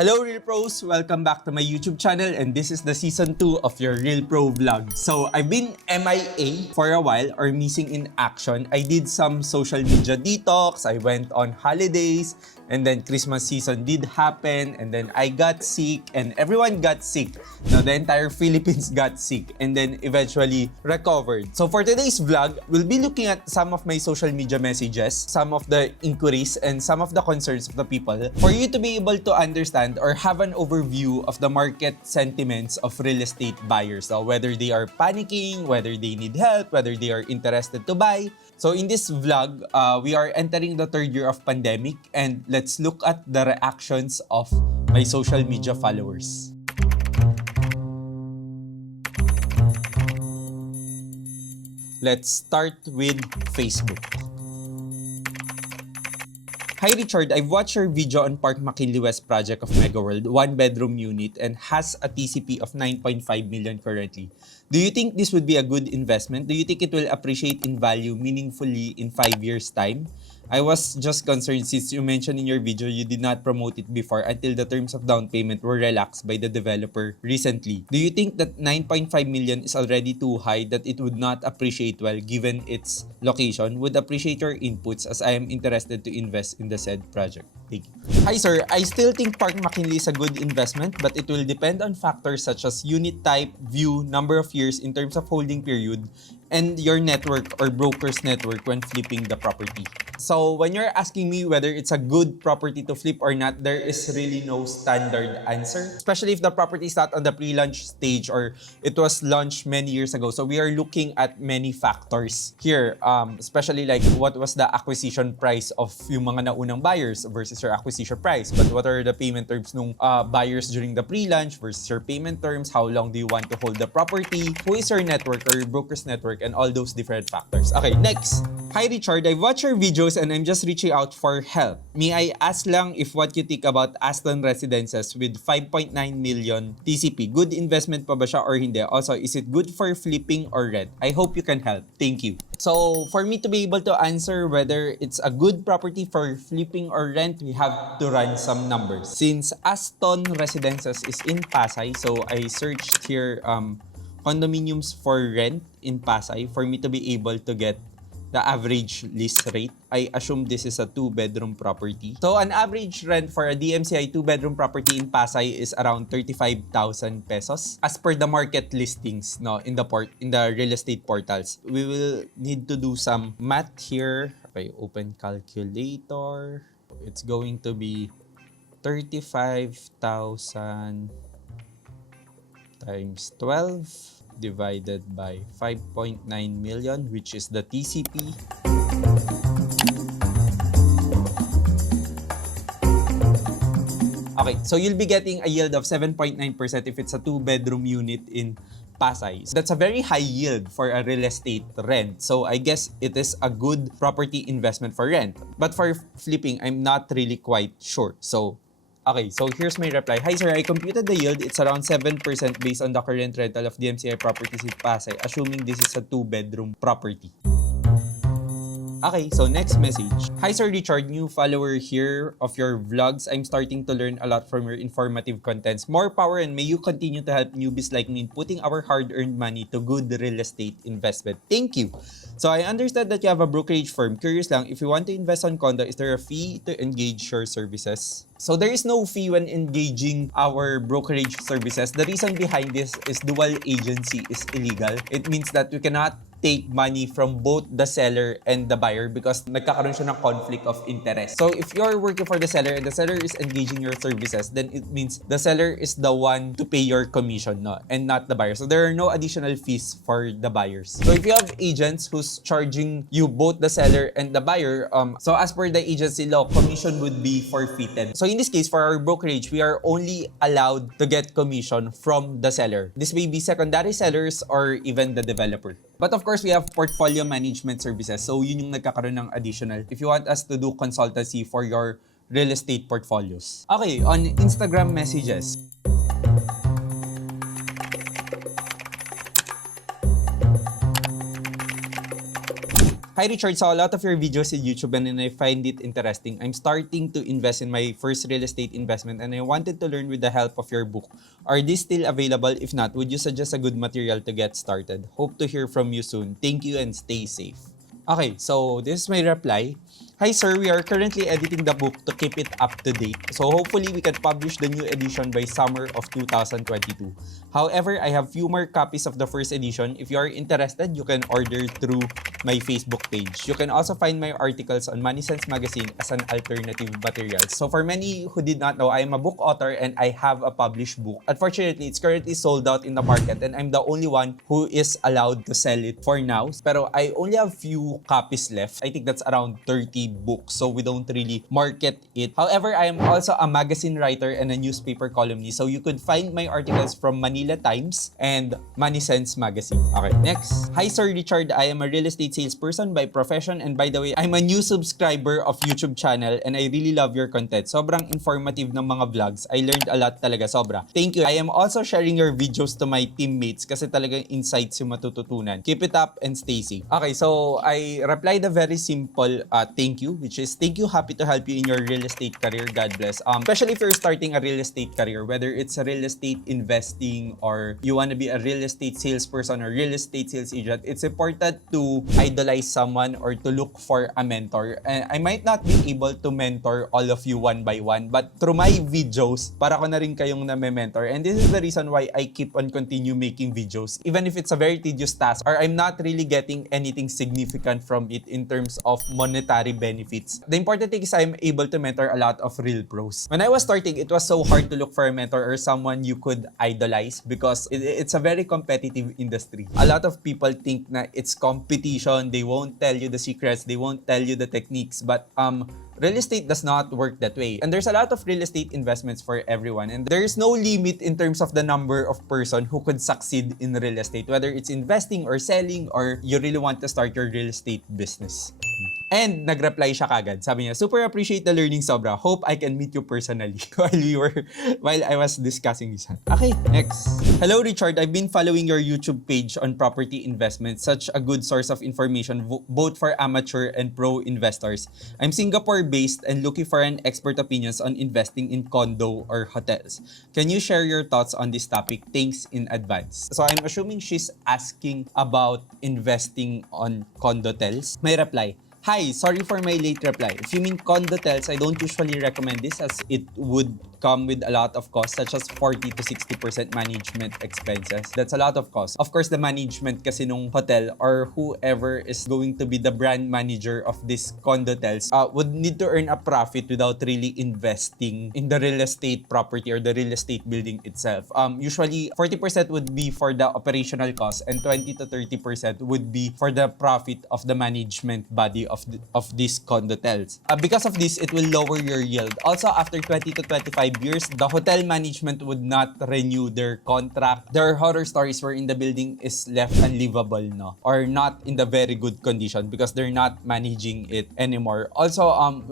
Hello Real Pros! Welcome back to my YouTube channel and this is the season 2 of your Real Pro vlog. So I've been MIA for a while or missing in action. I did some social media detox, I went on holidays, and then Christmas season did happen, and then I got sick and everyone got sick. Now the entire Philippines got sick and then eventually recovered. So for today's vlog, we'll be looking at some of my social media messages, some of the inquiries, and some of the concerns of the people for you to be able to understand or have an overview of the market sentiments of real estate buyers. So whether they are panicking, whether they need help, whether they are interested to buy. So in this vlog, we are entering the third year of pandemic and let's look at the reactions of my social media followers. Let's start with Facebook. Hi Richard, I've watched your video on Park McKinley West project of Mega World, 1-bedroom unit and has a TCP of 9.5 million currently. Do you think this would be a good investment? Do you think it will appreciate in value meaningfully in 5 years' time? I was just concerned since you mentioned in your video you did not promote it before until the terms of down payment were relaxed by the developer recently. Do you think that 9.5 million is already too high that it would not appreciate well given its location? Would appreciate your inputs as I am interested to invest in the said project. Thank you. Hi sir, I still think Park McKinley is a good investment but it will depend on factors such as unit type, view, number of years in terms of holding period, and your network or broker's network when flipping the property. So when you're asking me whether it's a good property to flip or not, there is really no standard answer, especially if the property is not on the pre-launch stage or it was launched many years ago. So we are looking at many factors here, especially like what was the acquisition price of yung mga naunang buyers versus your acquisition price. But what are the payment terms nung buyers during the pre-launch versus your payment terms? How long do you want to hold the property? Who is your network or your broker's network? And all those different factors. Okay, next. Hi Richard, I watch your videos and I'm just reaching out for help. May I ask lang if what you think about Aston Residences with 5.9 million TCP? Good investment pa ba siya or hindi? Also, is it good for flipping or rent? I hope you can help. Thank you. So, for me to be able to answer whether it's a good property for flipping or rent, we have to run some numbers. Since Aston Residences is in Pasay, so I searched here condominiums for rent in Pasay for me to be able to get the average lease rate. I assume this is a 2-bedroom property. So an average rent for a DMCI 2-bedroom property in Pasay is around 35,000 pesos as per the market listings in the real estate portals. We will need to do some math here. Okay, open calculator. It's going to be 35,000 times 12 divided by 5.9 million, which is the TCP. Okay, so you'll be getting a yield of 7.9% if it's a 2-bedroom unit in Pasay. So that's a very high yield for a real estate rent. So I guess it is a good property investment for rent. But for flipping, I'm not really quite sure. So okay, so here's my reply. Hi sir, I computed the yield. It's around 7% based on the current rental of DMCI properties in Pasay, assuming this is a 2-bedroom property. Okay, so next message. Hi Sir Richard, new follower here of your vlogs. I'm starting to learn a lot from your informative contents. More power and may you continue to help newbies like me in putting our hard-earned money to good real estate investment. Thank you. So I understand that you have a brokerage firm. Curious lang, if you want to invest on condo, is there a fee to engage your services? So there is no fee when engaging our brokerage services. The reason behind this is dual agency is illegal. It means that we cannot take money from both the seller and the buyer because nagkakaroon siya ng conflict of interest. So if you're working for the seller and the seller is engaging your services, then it means the seller is the one to pay your commission, and not the buyer. So there are no additional fees for the buyers. So if you have agents who's charging you both the seller and the buyer, so as per the agency law, commission would be forfeited. So in this case, for our brokerage, we are only allowed to get commission from the seller. This may be secondary sellers or even the developer. But of course, we have portfolio management services. So yun yung nagkakaroon ng additional if you want us to do consultancy for your real estate portfolios. Okay, on Instagram messages. Hi Richard, saw a lot of your videos in YouTube and I find it interesting. I'm starting to invest in my first real estate investment and I wanted to learn with the help of your book. Are these still available? If not, would you suggest a good material to get started? Hope to hear from you soon. Thank you and stay safe. Okay, so this is my reply. Hi sir, we are currently editing the book to keep it up to date. So hopefully we can publish the new edition by summer of 2022. However, I have few more copies of the first edition. If you are interested, you can order through my Facebook page. You can also find my articles on Money Sense magazine as an alternative material. So for many who did not know, I am a book author and I have a published book. Unfortunately, it's currently sold out in the market and I'm the only one who is allowed to sell it for now. Pero I only have few copies left. I think that's around 30 books, so we don't really market it. However, I am also a magazine writer and a newspaper columnist, so you could find my articles from Manila Times and Money Sense magazine. Okay, next. Hi Sir Richard, I am a real estate salesperson by profession and by the way, I'm a new subscriber of YouTube channel and I really love your content. Sobrang informative ng mga vlogs. I learned a lot talaga, sobra. Thank you. I am also sharing your videos to my teammates kasi talagang insights yung matututunan. Keep it up and stay safe. Okay, so I replied a very simple thank you, which is thank you, happy to help you in your real estate career, God bless. Especially if you're starting a real estate career, whether it's a real estate investing or you want to be a real estate salesperson or real estate sales agent, it's important to idolize someone or to look for a mentor. And I might not be able to mentor all of you one by one, but through my videos, para ko na rin kayong na-mentor. And this is the reason why I keep on continue making videos, even if it's a very tedious task or I'm not really getting anything significant from it in terms of monetary benefits. The important thing is I'm able to mentor a lot of real pros. When I was starting, it was so hard to look for a mentor or someone you could idolize because it's a very competitive industry. A lot of people think na it's competition, they won't tell you the secrets, they won't tell you the techniques, but real estate does not work that way. And there's a lot of real estate investments for everyone. And there's no limit in terms of the number of person who could succeed in real estate, whether it's investing or selling or you really want to start your real estate business. And nag-reply siya kagad. Sabi niya, super appreciate the learning sobra. Hope I can meet you personally while I was discussing this. Okay, next. Hello Richard, I've been following your YouTube page on property investment. Such a good source of information both for amateur and pro investors. I'm Singapore-based and looking for an expert opinions on investing in condo or hotels. Can you share your thoughts on this topic? Thanks in advance. So I'm assuming she's asking about investing on condotels. May reply. Hi, sorry for my late reply. If you mean condotels, I don't usually recommend this as it would come with a lot of costs such as 40 to 60% management expenses. That's a lot of cost. Of course, the management kasi nung hotel or whoever is going to be the brand manager of this condotels would need to earn a profit without really investing in the real estate property or the real estate building itself. Usually, 40% would be for the operational cost and 20 to 30% would be for the profit of the management body of these condotels. Because of this, it will lower your yield. Also, after 20 to 25 years, the hotel management would not renew their contract. There are horror stories wherein the building is left unlivable, no? Or not in the very good condition because they're not managing it anymore. Also,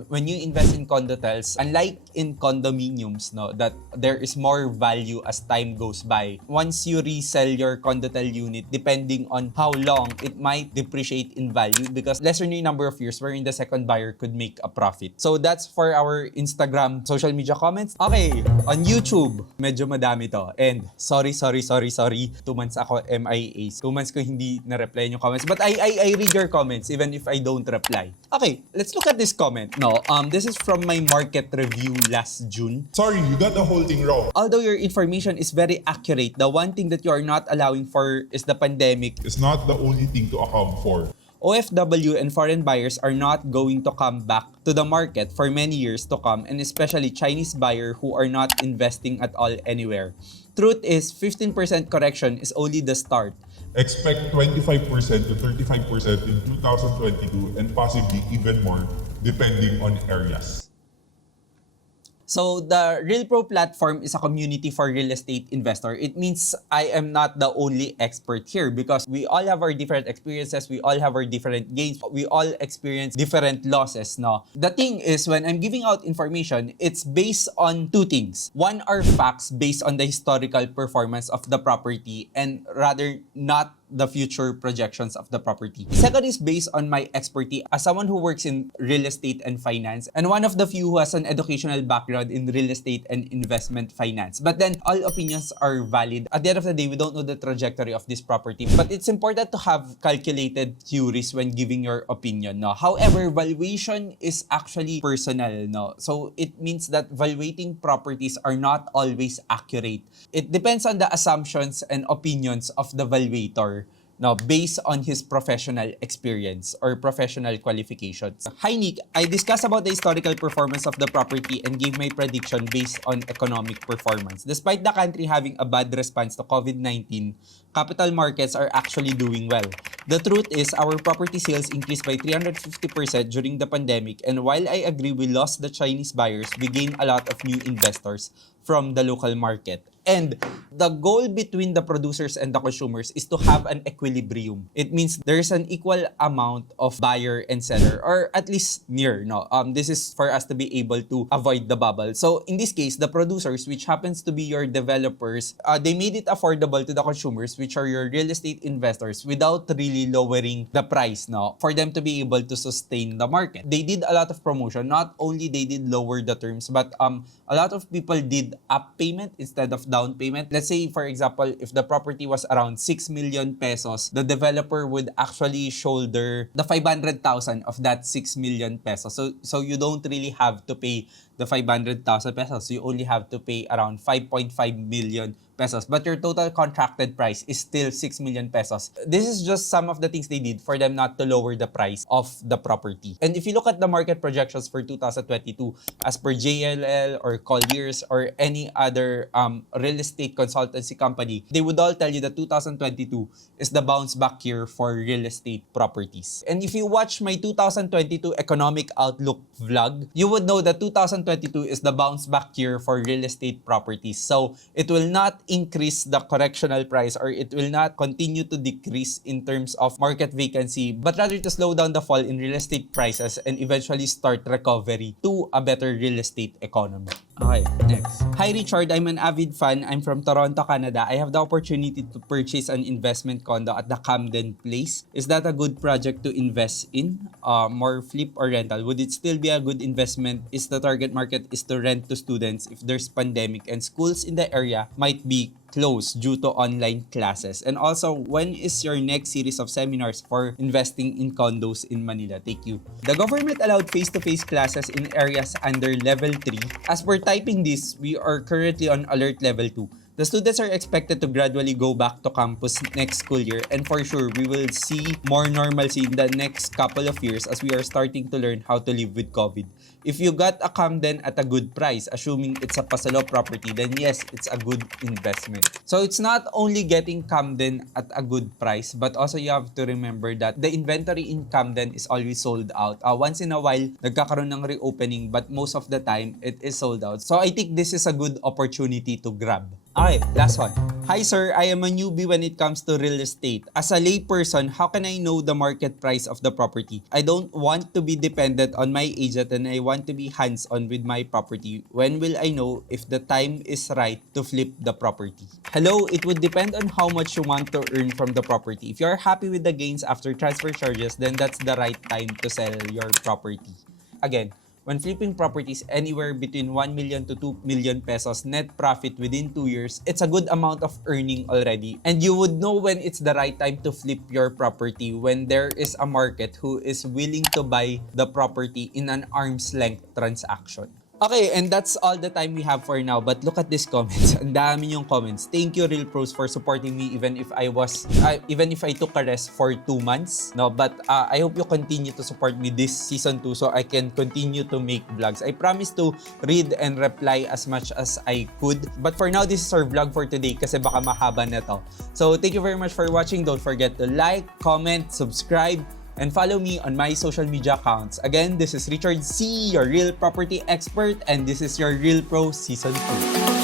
when you invest in condotels, unlike in condominiums, no, that there is more value as time goes by. Once you resell your condotel unit, depending on how long, it might depreciate in value because lesser yung number of years wherein the second buyer could make a profit. So that's for our Instagram social media comments. Okay, on YouTube, medyo madami to. And sorry. 2 months ako MIA. 2 months ko hindi na-reply yung comments. But I read your comments even if I don't reply. Okay, let's look at this comment. No, this is from my market review last June. Sorry, you got the whole thing wrong. Although your information is very accurate, the one thing that you are not allowing for is the pandemic. It's not the only thing to account for. OFW and foreign buyers are not going to come back to the market for many years to come, and especially Chinese buyers who are not investing at all anywhere. Truth is, 15% correction is only the start. Expect 25% to 35% in 2022 and possibly even more depending on areas. So the Real Pro platform is a community for real estate investor. It means I am not the only expert here because we all have our different experiences, we all have our different gains, we all experience different losses. No? The thing is, when I'm giving out information, it's based on two things. One are facts based on the historical performance of the property and rather not the future projections of the property. Second is based on my expertise as someone who works in real estate and finance, and one of the few who has an educational background in real estate and investment finance. But then all opinions are valid. At the end of the day, we don't know the trajectory of this property, but it's important to have calculated theories when giving your opinion. No? However, valuation is actually personal. No? So it means that valuating properties are not always accurate. It depends on the assumptions and opinions of the valuator, now, based on his professional experience or professional qualifications. Hi Nick, I discussed about the historical performance of the property and gave my prediction based on economic performance. Despite the country having a bad response to COVID-19, capital markets are actually doing well. The truth is, our property sales increased by 350% during the pandemic, and while I agree we lost the Chinese buyers, we gained a lot of new investors from the local market. And the goal between the producers and the consumers is to have an equilibrium. It means there's an equal amount of buyer and seller, or at least near. No, this is for us to be able to avoid the bubble. So in this case, the producers, which happens to be your developers, they made it affordable to the consumers, which are your real estate investors, without really lowering the price. No, for them to be able to sustain the market. They did a lot of promotion. Not only they did lower the terms, but a lot of people did up payment instead of down payment. Let's say, for example, if the property was around 6 million pesos, the developer would actually shoulder the 500,000 of that 6 million pesos. So you don't really have to pay the 500,000 pesos. You only have to pay around 5.5 million pesos. But your total contracted price is still 6 million pesos. This is just some of the things they did for them not to lower the price of the property. And if you look at the market projections for 2022, as per JLL or Colliers or any other real estate consultancy company, they would all tell you that 2022 is the bounce back year for real estate properties. And if you watch my 2022 economic outlook vlog, you would know that 2022 is the bounce back year for real estate properties. So it will not increase the correctional price, or it will not continue to decrease in terms of market vacancy, but rather to slow down the fall in real estate prices and eventually start recovery to a better real estate economy. Okay, next. Hi Richard, I'm an avid fan. I'm from Toronto, Canada. I have the opportunity to purchase an investment condo at the Camden Place. Is that a good project to invest in? More flip or rental? Would it still be a good investment? Is the target market is to rent to students if there's pandemic and schools in the area might be closed due to online classes? And also, when is your next series of seminars for investing in condos in Manila? Thank you. The government allowed face-to-face classes in areas under level 3. As per typing this, we are currently on alert level 2. The students are expected to gradually go back to campus next school year, and for sure, we will see more normalcy in the next couple of years as we are starting to learn how to live with COVID. If you got a Camden at a good price, assuming it's a Pasalo property, then yes, it's a good investment. So it's not only getting Camden at a good price, but also you have to remember that the inventory in Camden is always sold out. Once in a while, nagkakaroon ng reopening, but most of the time, it is sold out. So I think this is a good opportunity to grab. Okay, last one. Hi sir, I am a newbie when it comes to real estate. As a layperson, how can I know the market price of the property? I don't want to be dependent on my agent and I want to be hands-on with my property. When will I know if the time is right to flip the property? Hello, it would depend on how much you want to earn from the property. If you're happy with the gains after transfer charges, then that's the right time to sell your property. Again, when flipping properties anywhere between 1 million to 2 million pesos net profit within 2 years, it's a good amount of earning already. And you would know when it's the right time to flip your property when there is a market who is willing to buy the property in an arm's length transaction. Okay, and that's all the time we have for now. But look at these comments. Ang dami yung comments. Thank you, Real Pros, for supporting me even if I took a rest for 2 months. No, but I hope you continue to support me this season 2 so I can continue to make vlogs. I promise to read and reply as much as I could. But for now, this is our vlog for today kasi baka mahaba na to. So thank you very much for watching. Don't forget to like, comment, subscribe, and follow me on my social media accounts. Again, this is Richard C, your real property expert, and this is your Real Pro Season 2.